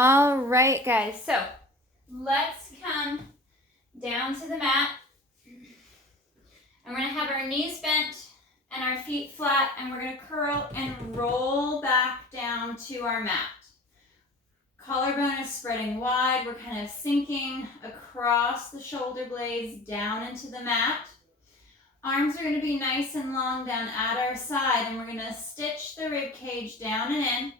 All right, guys. So let's come down to the mat. And we're going to have our knees bent and our feet flat, and we're going to curl and roll back down to our mat. Collarbone is spreading wide. We're kind of sinking across the shoulder blades down into the mat. Arms are going to be nice and long down at our side, and we're going to stitch the rib cage down and in.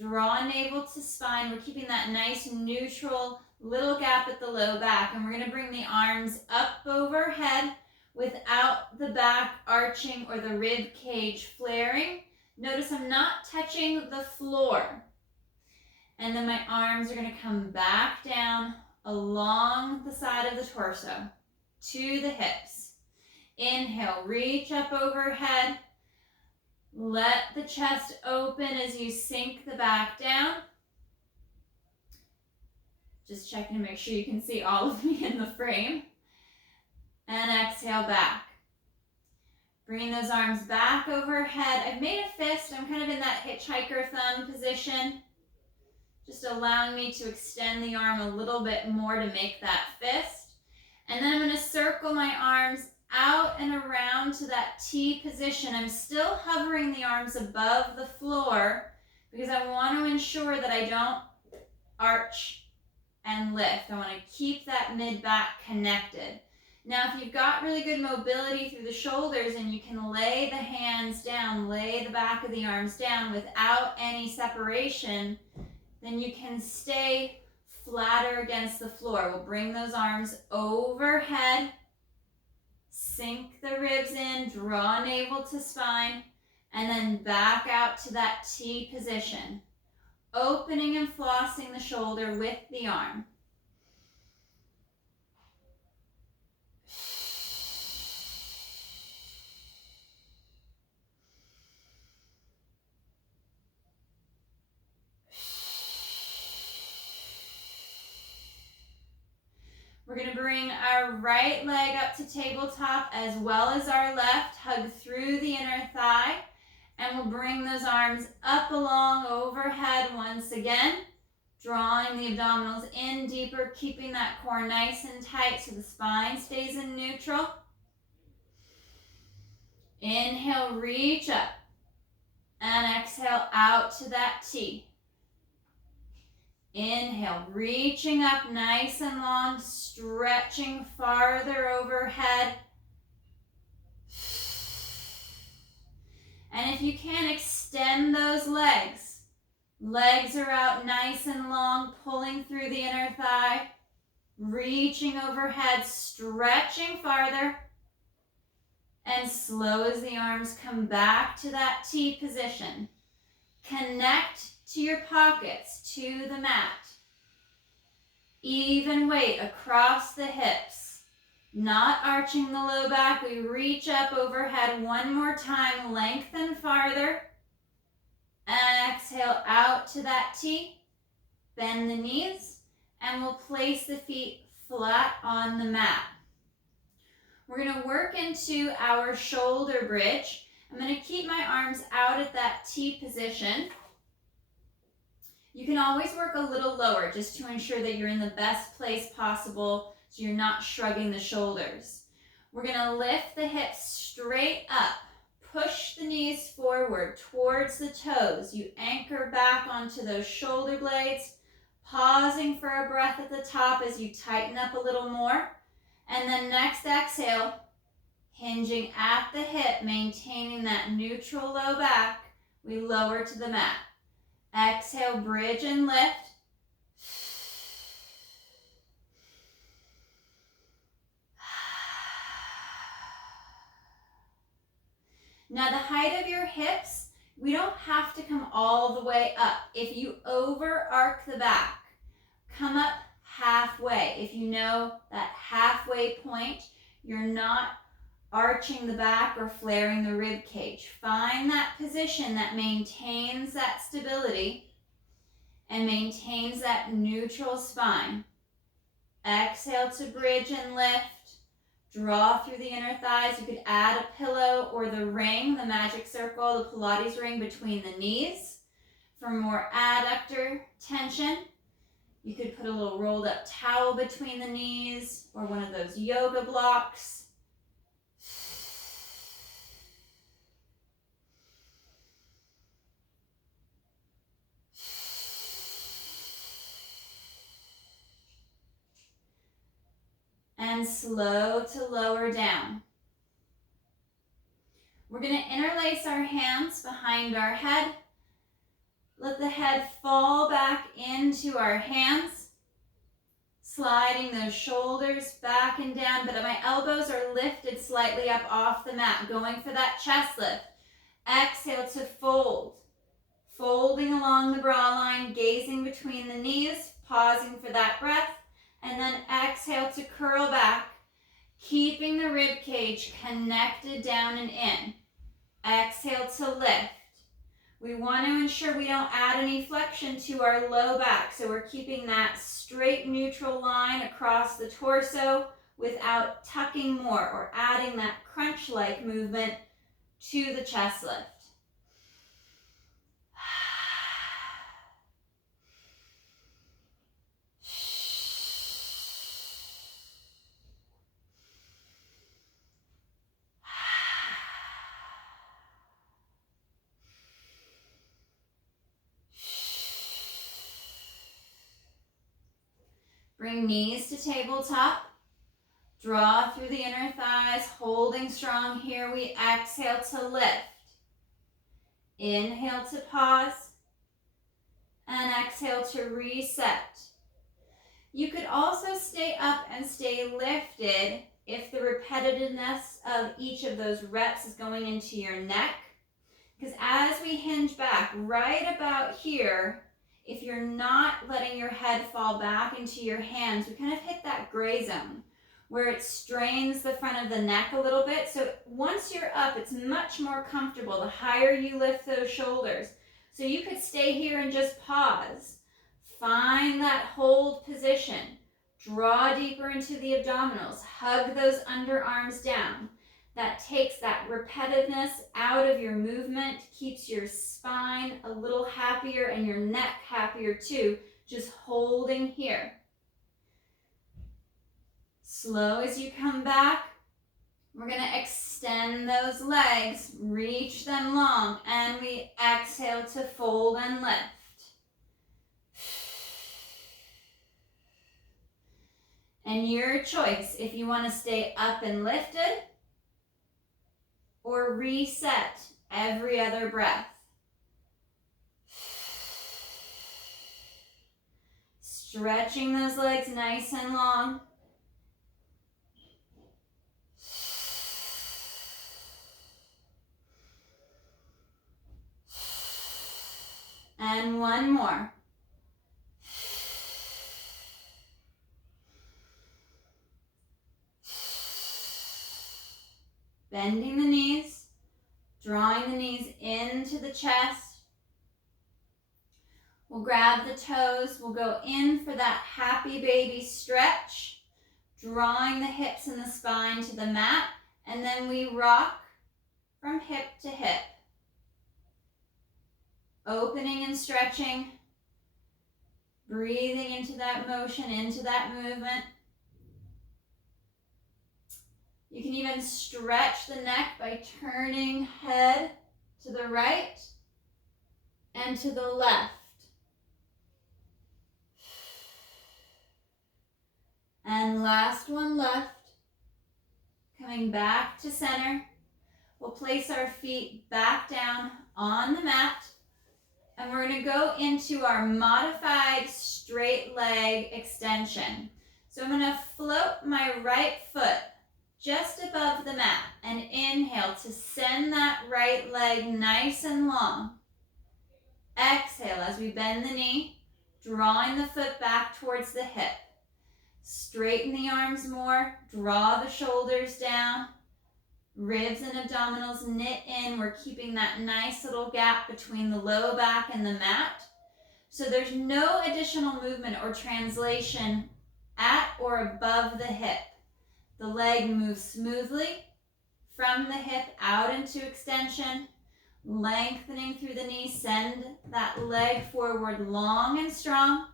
Draw navel to spine. We're keeping that nice neutral little gap at the low back, and we're going to bring the arms up overhead without the back arching or the rib cage flaring. Notice I'm not touching the floor. And then my arms are going to come back down along the side of the torso to the hips. Inhale, reach up overhead. Let the chest open as you sink the back down. Just checking to make sure you can see all of me in the frame. And exhale back. Bringing those arms back overhead. I've made a fist. I'm kind of in that hitchhiker thumb position. Just allowing me to extend the arm a little bit more to make that fist. And then I'm going to circle my arms out and around to that T position. I'm still hovering the arms above the floor because I want to ensure that I don't arch and lift. I want to keep that mid-back connected. Now, if you've got really good mobility through the shoulders and you can lay the hands down, lay the back of the arms down without any separation, then you can stay flatter against the floor. We'll bring those arms overhead, sink the ribs in, draw navel to spine, and then back out to that T position. Opening and flossing the shoulder with the arm. We're going to bring our right leg up to tabletop as well as our left. Hug through the inner thigh. And we'll bring those arms up along overhead once again. Drawing the abdominals in deeper, keeping that core nice and tight so the spine stays in neutral. Inhale, reach up. And exhale out to that T. Inhale, reaching up nice and long, stretching farther overhead. And if you can, extend those legs. Legs are out nice and long, pulling through the inner thigh, reaching overhead, stretching farther. And slow as the arms come back to that T position. Connect to your pockets, to the mat. Even weight across the hips. Not arching the low back. We reach up overhead one more time. Lengthen farther. And exhale out to that T. Bend the knees. And we'll place the feet flat on the mat. We're going to work into our shoulder bridge. I'm going to keep my arms out at that T position. You can always work a little lower just to ensure that you're in the best place possible so you're not shrugging the shoulders. We're going to lift the hips straight up. Push the knees forward towards the toes. You anchor back onto those shoulder blades, pausing for a breath at the top as you tighten up a little more. And then next exhale, hinging at the hip, maintaining that neutral low back, we lower to the mat. Exhale, bridge and lift. Now the height of your hips, we don't have to come all the way up. If you over arc the back, come up halfway. If you know that halfway point, you're not arching the back or flaring the rib cage. Find that position that maintains that stability and maintains that neutral spine. Exhale to bridge and lift. Draw through the inner thighs. You could add a pillow or the ring, the magic circle, the Pilates ring between the knees for more adductor tension. You could put a little rolled up towel between the knees or one of those yoga blocks. And slow to lower down. We're going to interlace our hands behind our head. Let the head fall back into our hands, sliding those shoulders back and down, but my elbows are lifted slightly up off the mat, going for that chest lift. Exhale to fold, folding along the bra line, gazing between the knees, pausing for that breath, and then exhale to curl back, keeping the rib cage connected down and in. Exhale to lift. We want to ensure we don't add any flexion to our low back, so we're keeping that straight neutral line across the torso without tucking more or adding that crunch-like movement to the chest lift. Bring knees to tabletop. Draw through the inner thighs, holding strong here. We exhale to lift. Inhale to pause. And exhale to reset. You could also stay up and stay lifted if the repetitiveness of each of those reps is going into your neck. Because as we hinge back, right about here, if you're not letting your head fall back into your hands, we kind of hit that gray zone where it strains the front of the neck a little bit. So once you're up, it's much more comfortable the higher you lift those shoulders. So you could stay here and just pause. Find that hold position. Draw deeper into the abdominals. Hug those underarms down. That takes that repetitiveness out of your movement, keeps your spine a little happier and your neck happier too, just holding here. Slow as you come back, we're going to extend those legs, reach them long, and we exhale to fold and lift. And your choice, if you want to stay up and lifted, or reset every other breath. Stretching those legs nice and long. And one more. Bending the knees, drawing the knees into the chest. We'll grab the toes, we'll go in for that happy baby stretch, drawing the hips and the spine to the mat, and then we rock from hip to hip. Opening and stretching, breathing into that motion, into that movement. You can even stretch the neck by turning head to the right and to the left. And last one left. Coming back to center. We'll place our feet back down on the mat. And we're going to go into our modified straight leg extension. So I'm going to float my right foot just above the mat and inhale to send that right leg nice and long. Exhale as we bend the knee, drawing the foot back towards the hip. Straighten the arms more, draw the shoulders down, ribs and abdominals knit in. We're keeping that nice little gap between the low back and the mat. So there's no additional movement or translation at or above the hip. The leg moves smoothly from the hip out into extension, lengthening through the knee. Send that leg forward long and strong.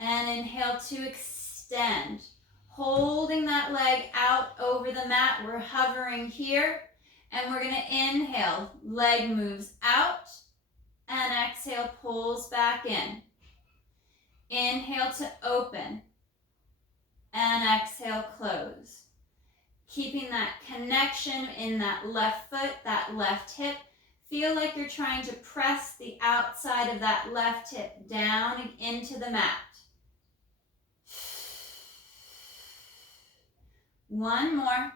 And inhale to extend. Holding that leg out over the mat. We're hovering here. And we're going to inhale. Leg moves out. And exhale, pulls back in. Inhale to open. And exhale, close. Keeping that connection in that left foot, that left hip. Feel like you're trying to press the outside of that left hip down into the mat. One more.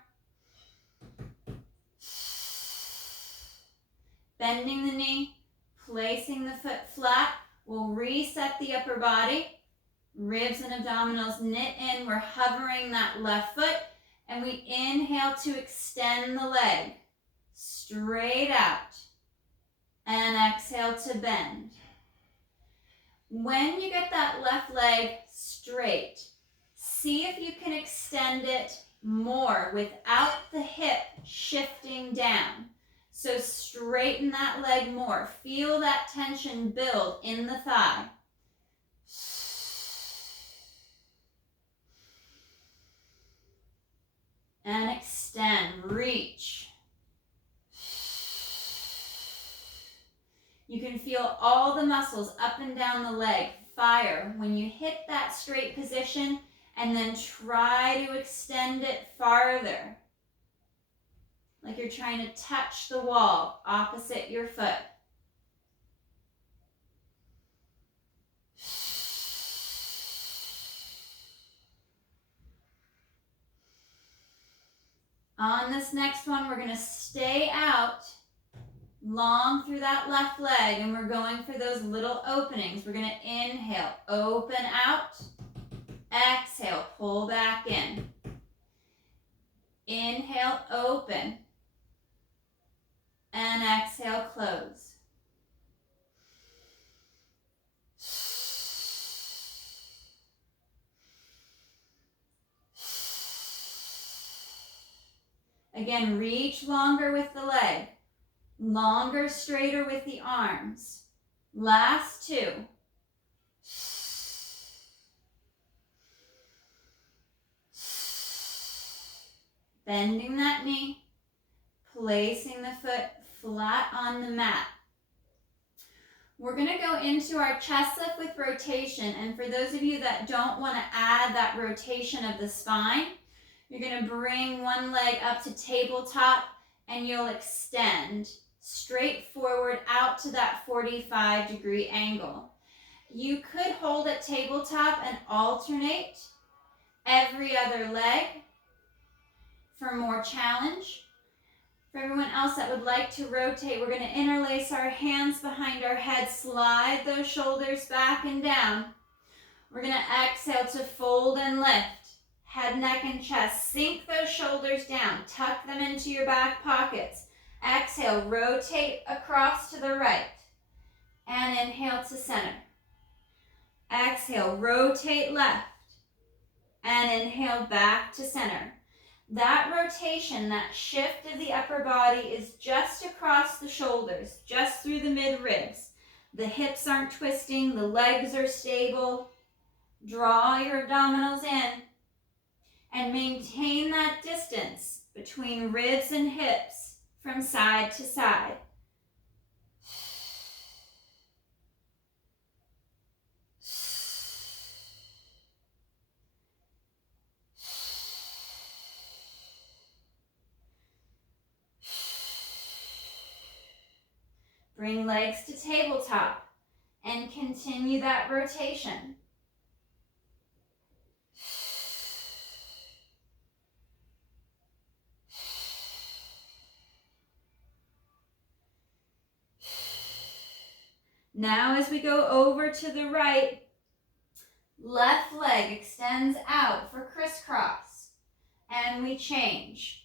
Bending the knee, placing the foot flat. We'll reset the upper body. Ribs and abdominals knit in. We're hovering that left foot. And we inhale to extend the leg. Straight out. And exhale to bend. When you get that left leg straight, see if you can extend it more without the hip shifting down. So straighten that leg more. Feel that tension build in the thigh. And extend, reach. You can feel all the muscles up and down the leg fire when you hit that straight position, and then try to extend it farther. Like you're trying to touch the wall opposite your foot. On this next one, we're going to stay out long through that left leg, and we're going for those little openings. We're going to inhale, open out. Exhale, pull back in. Inhale, open. And exhale, close. Again, reach longer with the leg. Longer, straighter with the arms. Last two. Bending that knee. Placing the foot flat on the mat. We're going to go into our chest lift with rotation. And for those of you that don't want to add that rotation of the spine, you're going to bring one leg up to tabletop and you'll extend straight forward out to that 45-degree angle. You could hold at tabletop and alternate every other leg for more challenge. For everyone else that would like to rotate, we're going to interlace our hands behind our head, slide those shoulders back and down. We're going to exhale to fold and lift. Head, neck, and chest. Sink those shoulders down. Tuck them into your back pockets. Exhale, rotate across to the right. And inhale to center. Exhale, rotate left. And inhale back to center. That rotation, that shift of the upper body is just across the shoulders, just through the mid-ribs. The hips aren't twisting, the legs are stable. Draw your abdominals in and maintain that distance between ribs and hips from side to side. Bring legs to tabletop and continue that rotation. Now as we go over to the right, left leg extends out for crisscross, and we change.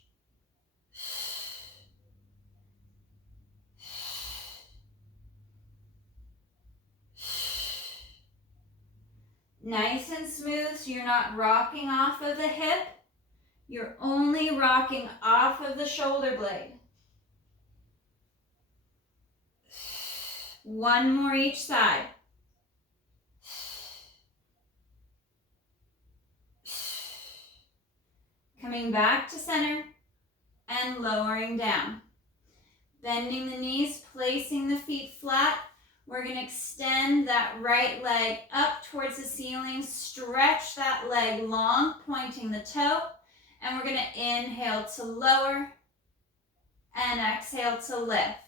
Nice and smooth, so you're not rocking off of the hip. You're only rocking off of the shoulder blade. One more each side. Coming back to center and lowering down. Bending the knees, placing the feet flat. We're going to extend that right leg up towards the ceiling. Stretch that leg long, pointing the toe. And we're going to inhale to lower and exhale to lift.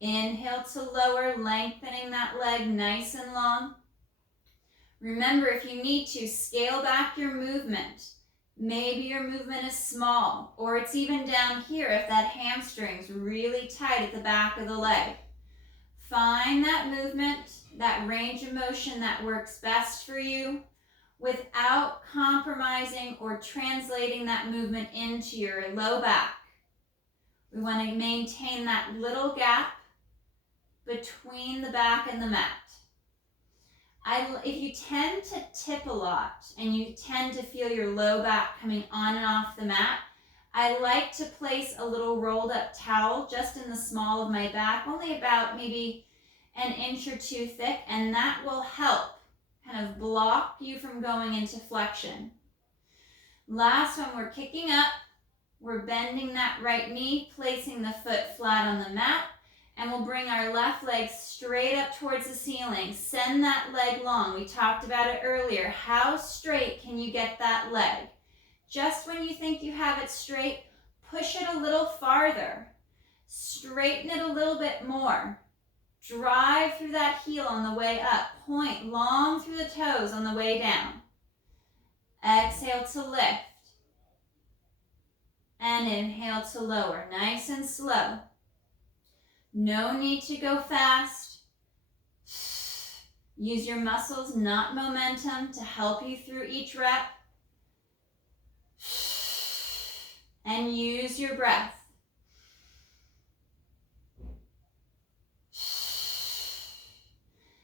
Inhale to lower, lengthening that leg nice and long. Remember, if you need to, scale back your movement. Maybe your movement is small, or it's even down here if that hamstring's really tight at the back of the leg. Find that movement, that range of motion that works best for you without compromising or translating that movement into your low back. We want to maintain that little gap between the back and the mat. If you tend to tip a lot and you tend to feel your low back coming on and off the mat, I like to place a little rolled up towel just in the small of my back, only about maybe an inch or two thick, and that will help kind of block you from going into flexion. Last one, we're kicking up. We're bending that right knee, placing the foot flat on the mat, and we'll bring our left leg straight up towards the ceiling. Send that leg long. We talked about it earlier. How straight can you get that leg? Just when you think you have it straight, push it a little farther. Straighten it a little bit more. Drive through that heel on the way up. Point long through the toes on the way down. Exhale to lift. And inhale to lower. Nice and slow. No need to go fast. Use your muscles, not momentum, to help you through each rep. And use your breath.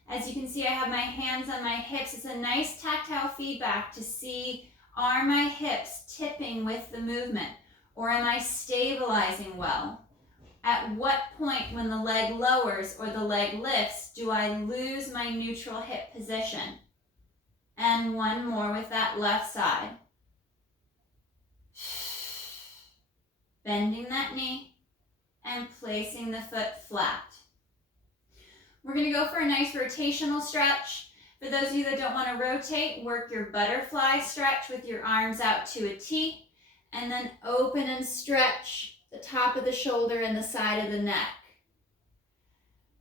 As you can see, I have my hands on my hips. It's a nice tactile feedback to see, are my hips tipping with the movement? Or am I stabilizing well? At what point when the leg lowers or the leg lifts do I lose my neutral hip position? And one more with that left side. Bending that knee and placing the foot flat. We're going to go for a nice rotational stretch. For those of you that don't want to rotate, work your butterfly stretch with your arms out to a T, and then open and stretch the top of the shoulder and the side of the neck.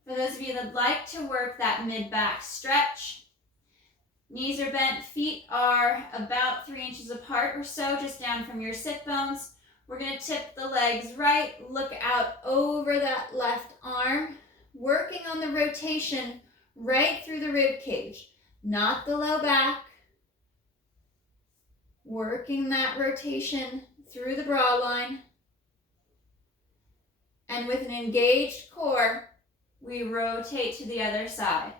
For those of you that like to work that mid-back stretch, knees are bent, feet are about 3 inches apart or so, just down from your sit bones. We're going to tip the legs right, look out over that left arm, working on the rotation right through the rib cage, not the low back. Working that rotation through the brow line. And with an engaged core, we rotate to the other side.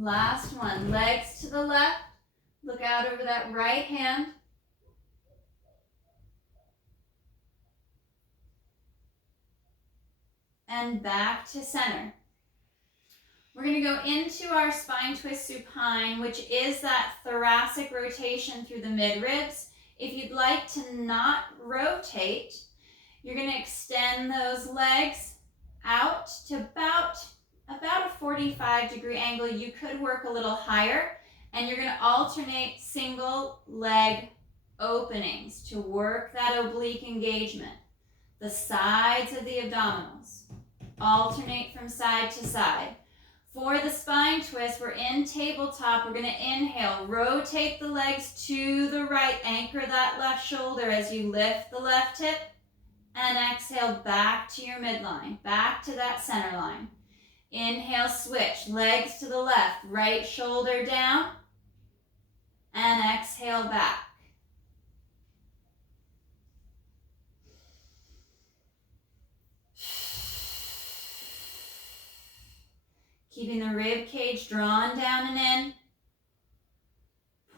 Last one, legs to the left. Look out over that right hand. And back to center. We're going to go into our spine twist supine, which is that thoracic rotation through the mid-ribs. If you'd like to not rotate, you're going to extend those legs out to about a 45-degree angle. You could work a little higher, and you're going to alternate single leg openings to work that oblique engagement. The sides of the abdominals. Alternate from side to side. For the spine twist, we're in tabletop. We're going to inhale, rotate the legs to the right, anchor that left shoulder as you lift the left hip, and exhale back to your midline, back to that center line. Inhale, switch, legs to the left, right shoulder down, and exhale back. Keeping the rib cage drawn down and in.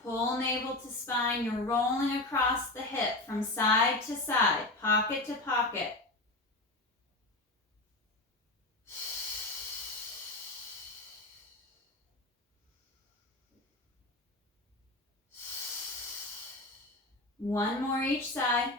Pull navel to spine. You're rolling across the hip from side to side, pocket to pocket. One more each side.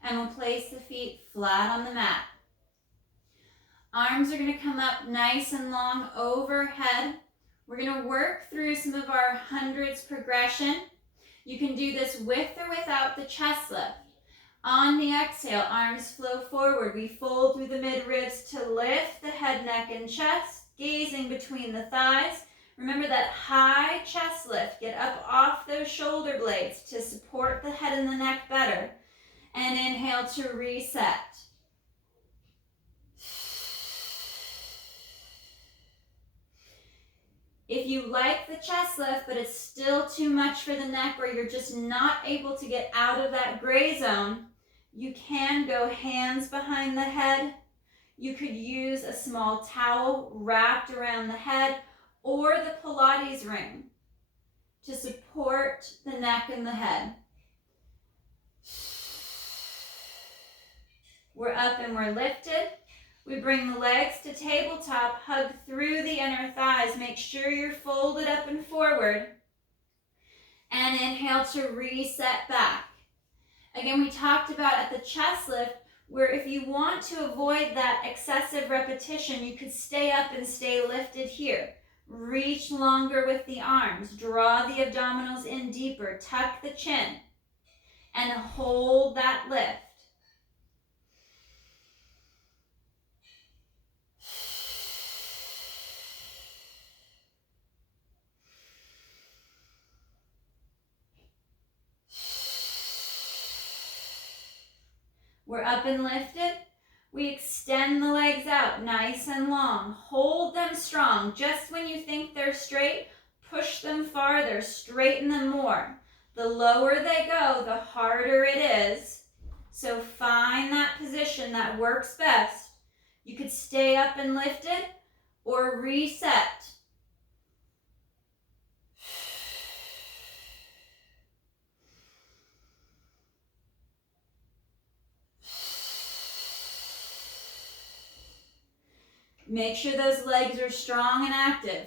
And we'll place the feet flat on the mat. Arms are going to come up nice and long overhead. We're going to work through some of our hundreds progression. You can do this with or without the chest lift. On the exhale, arms flow forward. We fold through the mid-ribs to lift the head, neck, and chest, gazing between the thighs. Remember that high chest lift. Get up off those shoulder blades to support the head and the neck better. And inhale to reset. If you like the chest lift, but it's still too much for the neck, or you're just not able to get out of that gray zone, you can go hands behind the head. You could use a small towel wrapped around the head or the Pilates ring to support the neck and the head. We're up and we're lifted. We bring the legs to tabletop, hug through the inner thighs. Make sure you're folded up and forward. And inhale to reset back. Again, we talked about at the chest lift, where if you want to avoid that excessive repetition, you could stay up and stay lifted here. Reach longer with the arms. Draw the abdominals in deeper. Tuck the chin. And hold that lift. We're up and lifted. We extend the legs out nice and long. Hold them strong. Just when you think they're straight, push them farther. Straighten them more. The lower they go, the harder it is. So find that position that works best. You could stay up and lifted or reset. Make sure those legs are strong and active.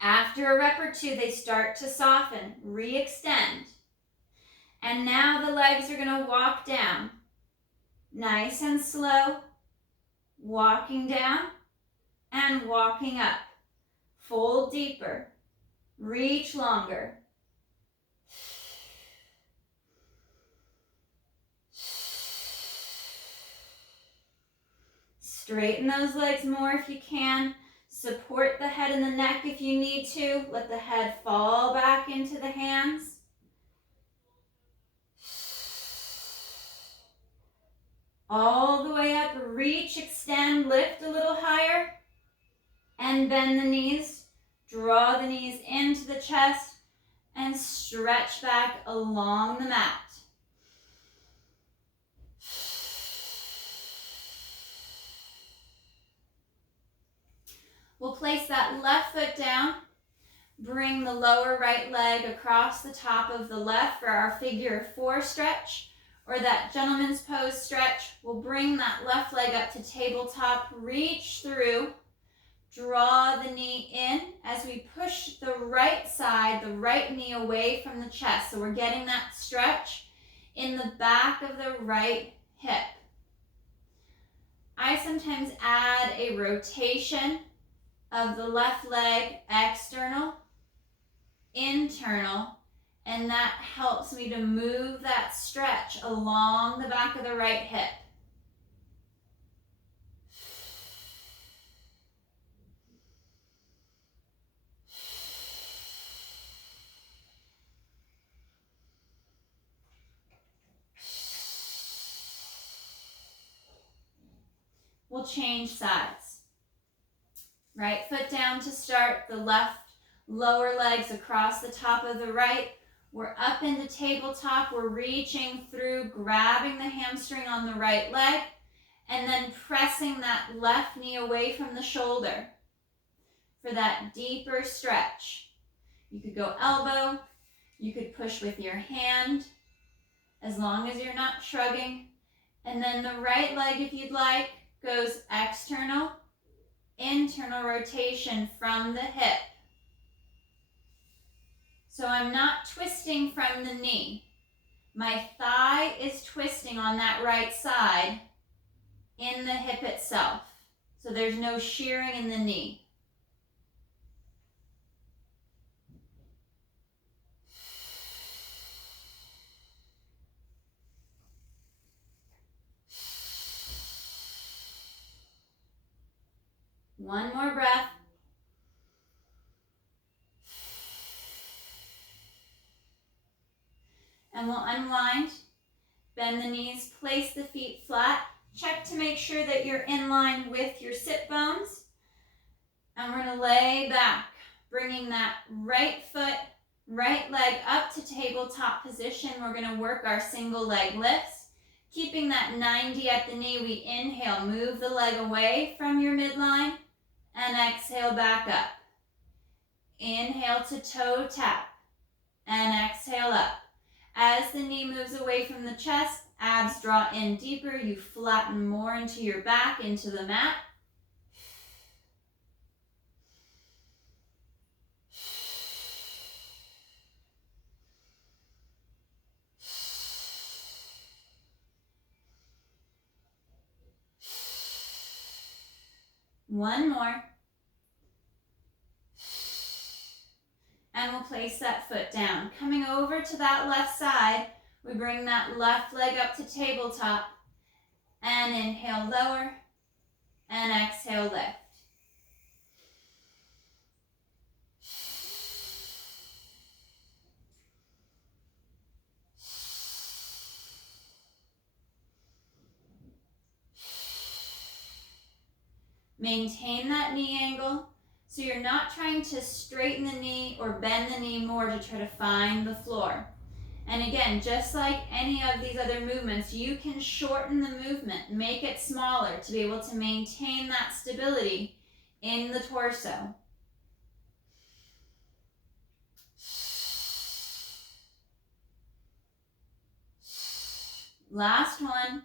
After a rep or two, they start to soften. Re-extend. And now the legs are going to walk down. Nice and slow. Walking down and walking up. Fold deeper. Reach longer. Straighten those legs more if you can. Support the head and the neck if you need to. Let the head fall back into the hands. All the way up. Reach, extend, lift a little higher. And bend the knees. Draw the knees into the chest. And stretch back along the mat. We'll place that left foot down. Bring the lower right leg across the top of the left for our figure 4 stretch, or that gentleman's pose stretch. We'll bring that left leg up to tabletop, reach through, draw the knee in as we push the right side, the right knee away from the chest. So we're getting that stretch in the back of the right hip. I sometimes add a rotation of the left leg, external, internal, and that helps me to move that stretch along the back of the right hip. We'll change sides. Right foot down to start, the left Lower legs across the top of the right. We're up into tabletop. We're reaching through, grabbing the hamstring on the right leg, and then pressing that left knee away from the shoulder for that deeper stretch. You could go elbow. You could push with your hand, as long as you're not shrugging. And then the right leg, if you'd like, goes external, internal rotation from the hip. So I'm not twisting from the knee. My thigh is twisting on that right side in the hip itself. So there's no shearing in the knee. One more breath. And we'll unwind, bend the knees, place the feet flat. Check to make sure that you're in line with your sit bones. And we're gonna lay back, bringing that right foot, right leg up to tabletop position. We're gonna work our single leg lifts. Keeping that 90 at the knee, we inhale, move the leg away from your midline, and exhale back up. Inhale to toe tap, and exhale up. As the knee moves away from the chest, abs draw in deeper. You flatten more into your back, into the mat. One more. And we'll place that foot down. Coming over to that left side, we bring that left leg up to tabletop. And inhale, lower. And exhale, lift. Maintain that knee angle. So you're not trying to straighten the knee or bend the knee more to try to find the floor. And again, just like any of these other movements, you can shorten the movement, make it smaller to be able to maintain that stability in the torso. Last one.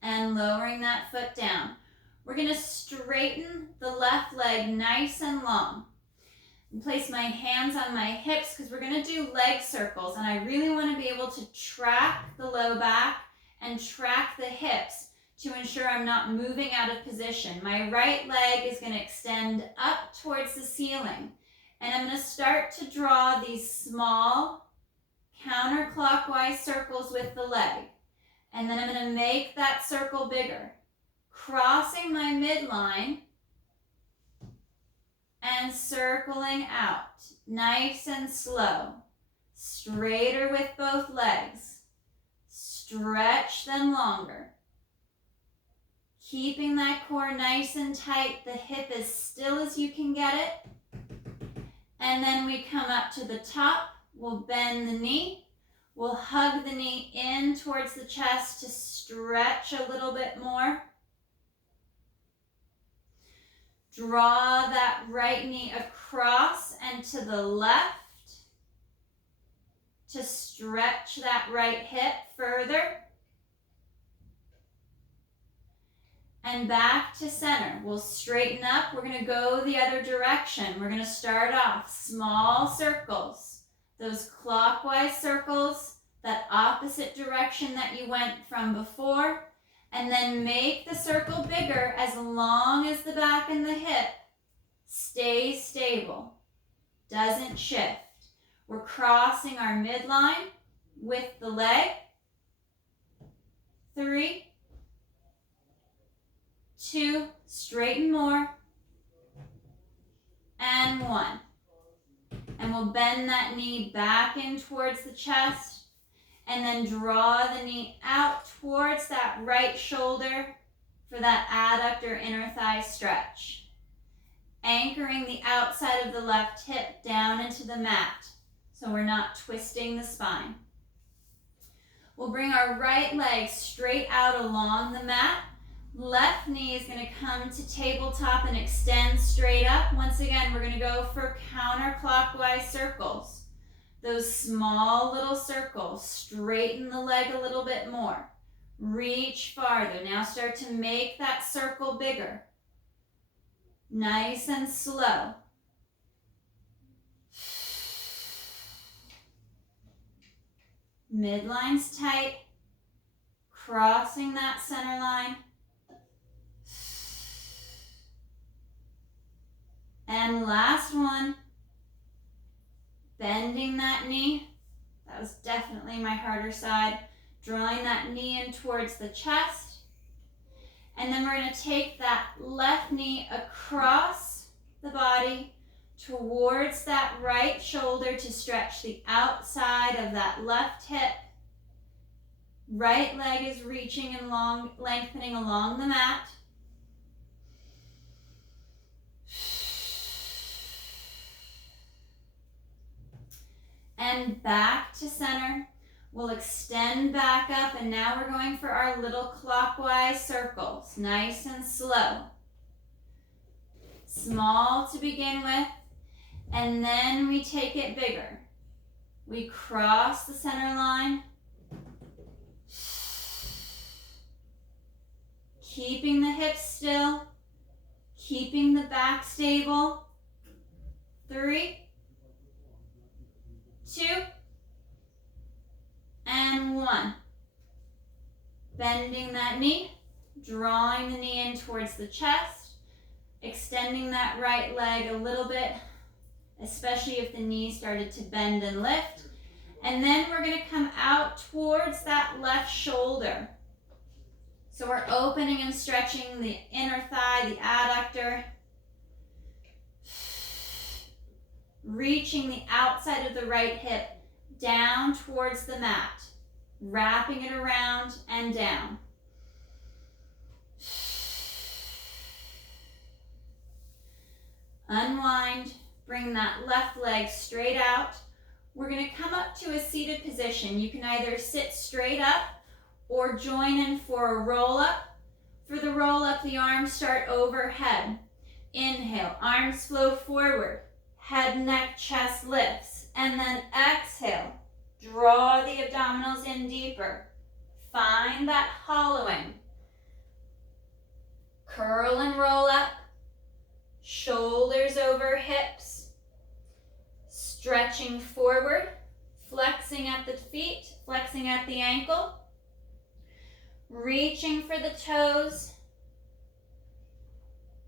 And lowering that foot down. We're going to straighten the left leg nice and long. And place my hands on my hips because we're going to do leg circles. And I really want to be able to track the low back and track the hips to ensure I'm not moving out of position. My right leg is going to extend up towards the ceiling. And I'm going to start to draw these small counterclockwise circles with the leg. And then I'm going to make that circle bigger. Crossing my midline and circling out, nice and slow. Straighter with both legs. Stretch them longer. Keeping that core nice and tight, the hip as still as you can get it. And then we come up to the top, we'll bend the knee. We'll hug the knee in towards the chest to stretch a little bit more. Draw that right knee across and to the left to stretch that right hip further. And back to center. We'll straighten up. We're going to go the other direction. We're going to start off small circles. Those clockwise circles, that opposite direction that you went from before. And then make the circle bigger as long as the back and the hip stays stable, doesn't shift. We're crossing our midline with the leg. 3, 2, straighten more, and 1. And we'll bend that knee back in towards the chest. And then draw the knee out towards that right shoulder for that adductor inner thigh stretch. anchoring the outside of the left hip down into the mat so we're not twisting the spine. We'll bring our right leg straight out along the mat. Left knee is going to come to tabletop and extend straight up. Once again, we're going to go for counterclockwise circles. Those small little circles. Straighten the leg a little bit more. Reach farther. Now start to make that circle bigger. Nice and slow. Midline's tight. Crossing that center line. And last one. Bending that knee. That was definitely my harder side. Drawing that knee in towards the chest. And then we're going to take that left knee across the body towards that right shoulder to stretch the outside of that left hip. Right leg is reaching and lengthening along the mat. And back to center. We'll extend back up, and now we're going for our little clockwise circles, nice and slow. Small to begin with, and then we take it bigger. We cross the center line, keeping the hips still, keeping the back stable. 3, 2, and 1. Bending that knee, drawing the knee in towards the chest, extending that right leg a little bit, especially if the knee started to bend and lift. And then we're going to come out towards that left shoulder. So we're opening and stretching the inner thigh, the adductor, reaching the outside of the right hip down towards the mat, wrapping it around and down. Unwind, bring that left leg straight out. We're going to come up to a seated position. You can either sit straight up or join in for a roll up. For the roll up, the arms start overhead. Inhale, arms flow forward, head, neck, chest lifts. And then exhale, draw the abdominals in deeper. Find that hollowing. Curl and roll up, shoulders over hips, stretching forward, flexing at the feet, flexing at the ankle, reaching for the toes,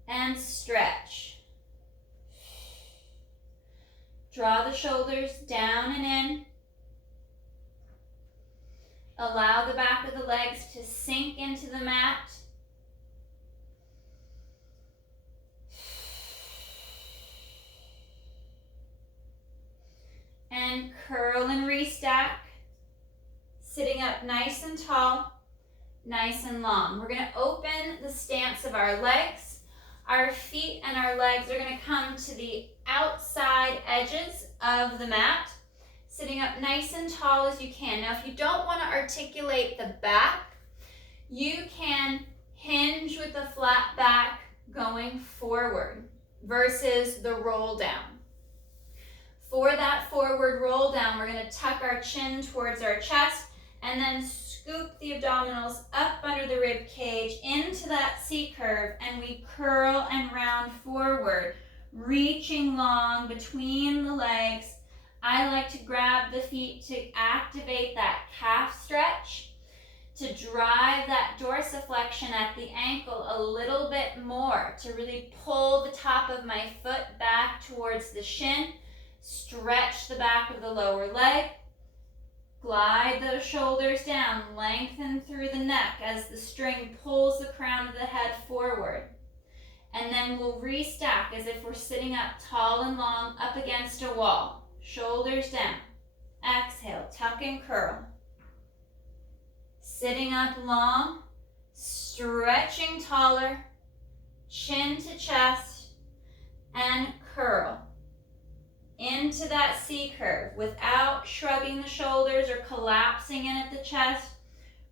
and stretch. Draw the shoulders down and in. Allow the back of the legs to sink into the mat. And curl and restack. Sitting up nice and tall, nice and long. We're going to open the stance of our legs. Our feet and our legs are going to come to the outside edges of the mat, sitting up nice and tall as you can. Now, if you don't want to articulate the back, you can hinge with the flat back going forward versus the roll down. For that forward roll down, we're going to tuck our chin towards our chest and then scoop the abdominals up under the rib cage into that C curve, and we curl and round forward, reaching long between the legs. I like to grab the feet to activate that calf stretch, to drive that dorsiflexion at the ankle a little bit more, to really pull the top of my foot back towards the shin, stretch the back of the lower leg, glide those shoulders down, lengthen through the neck as the string pulls the crown of the head forward. And then we'll restack as if we're sitting up tall and long up against a wall. Shoulders down. Exhale, tuck and curl. Sitting up long, stretching taller, chin to chest. and curl into that C curve without shrugging the shoulders or collapsing in at the chest,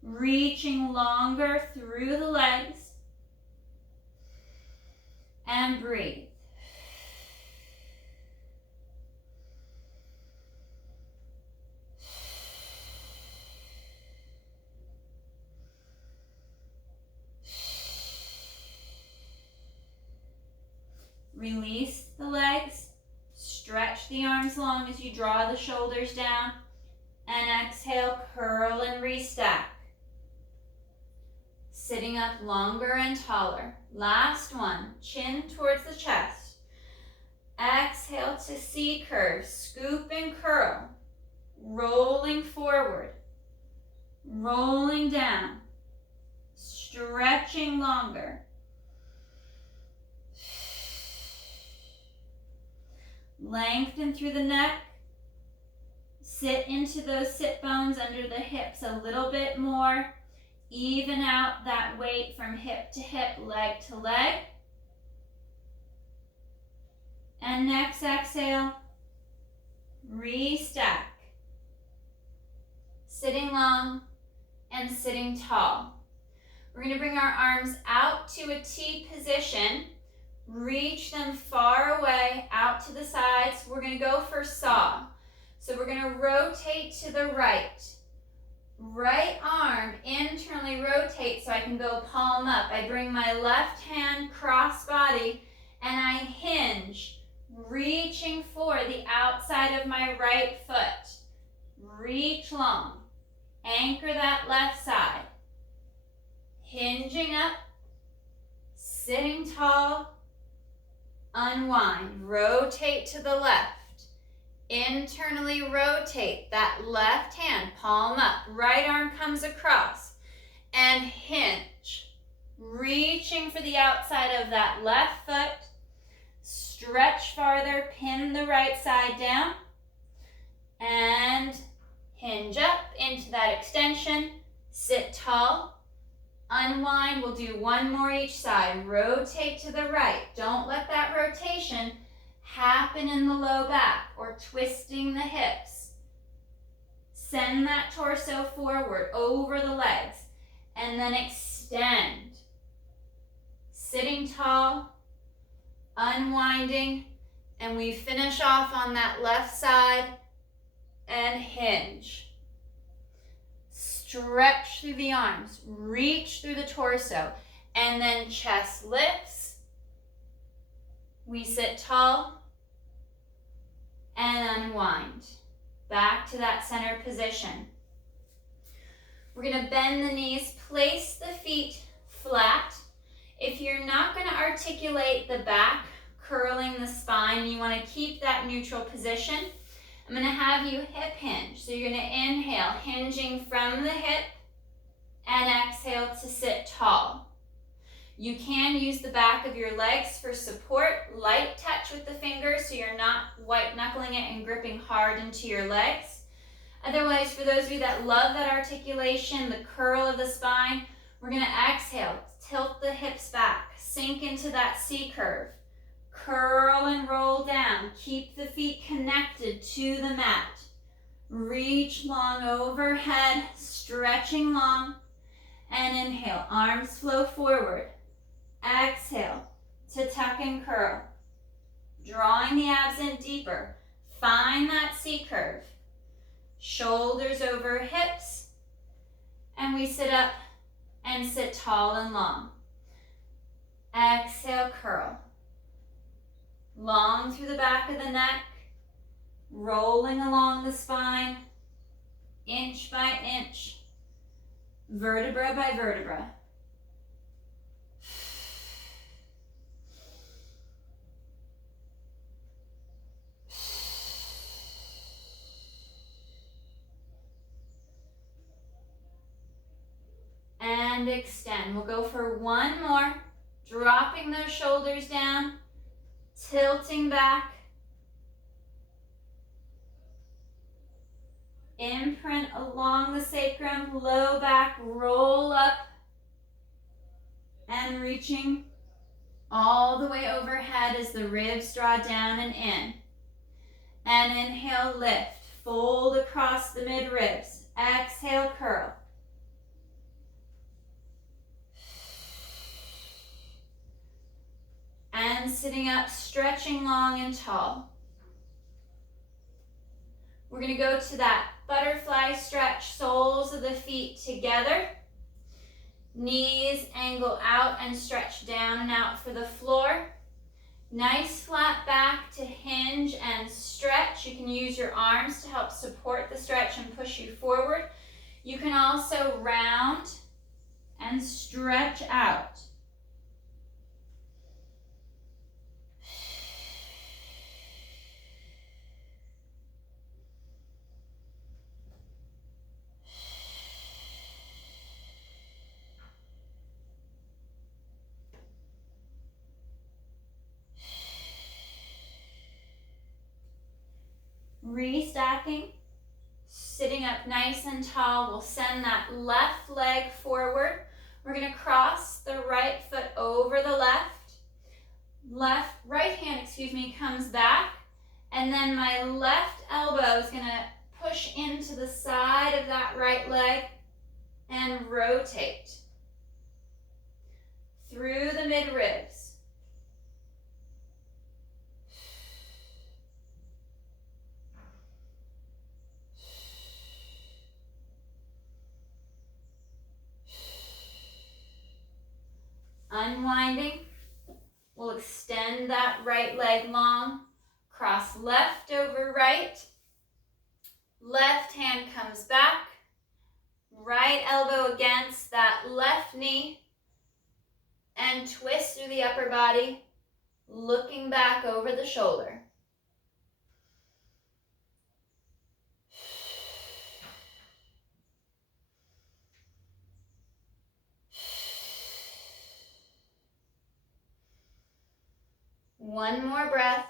reaching longer through the legs, and breathe. Release the legs, stretch the arms long as you draw the shoulders down, and exhale, curl and restack. Sitting up longer and taller. Last one, chin towards the chest. Exhale to C curve, scoop and curl, rolling forward, rolling down, stretching longer. Lengthen through the neck. Sit into those sit bones under the hips a little bit more. Even out that weight from hip to hip, leg to leg. And next exhale, restack. Sitting long and sitting tall. We're going to bring our arms out to a T position. Reach them far away, out to the sides. We're going to go for saw. So we're going to rotate to the right. Right arm internally rotates so I can go palm up. I bring my left hand cross body and I hinge, reaching for the outside of my right foot. Reach long. Anchor that left side. Hinging up, sitting tall, unwind, rotate to the left. Internally rotate that left hand, palm up, right arm comes across, and hinge. Reaching for the outside of that left foot, stretch farther, pin the right side down, and hinge up into that extension, sit tall, unwind. We'll do one more each side, rotate to the right. Don't let that rotation happen in the low back or twisting the hips. Send that torso forward over the legs and then extend. Sitting tall, unwinding, and we finish off on that left side and hinge. Stretch through the arms, reach through the torso, and then chest lifts. We sit tall and unwind. Back to that center position. We're going to bend the knees, place the feet flat. If you're not going to articulate the back, curling the spine, you want to keep that neutral position. I'm going to have you hip hinge. So you're going to inhale, hinging from the hip, and exhale to sit tall. You can use the back of your legs for support, light touch with the fingers so you're not white knuckling it and gripping hard into your legs. Otherwise, for those of you that love that articulation, the curl of the spine, we're going to exhale, tilt the hips back, sink into that C curve, curl and roll down, keep the feet connected to the mat. Reach long overhead, stretching long, and inhale, arms flow forward. Exhale to tuck and curl, drawing the abs in deeper. Find that C curve. Shoulders over hips, and we sit up and sit tall and long. Exhale, curl. Long through the back of the neck, rolling along the spine, inch by inch, vertebra by vertebra. And extend. We'll go for one more, dropping those shoulders down, tilting back. Imprint along the sacrum, low back, roll up, and reaching all the way overhead as the ribs draw down and in. And inhale, lift. Fold across the mid-ribs. Exhale, curl. And sitting up, stretching long and tall. We're going to go to that butterfly stretch, soles of the feet together. Knees angle out and stretch down and out for the floor. Nice flat back to hinge and stretch. You can use your arms to help support the stretch and push you forward. You can also round and stretch out. Restacking, sitting up nice and tall. We'll send that left leg forward. We're going to cross the right foot over the right hand, comes back. And then my left elbow is going to push into the side of that right leg and rotate through the mid-ribs. Unwinding, we'll extend that right leg long, cross left over right, left hand comes back, right elbow against that left knee, and twist through the upper body, looking back over the shoulder. One more breath.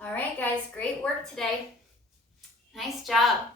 All right, guys, great work today. Nice job.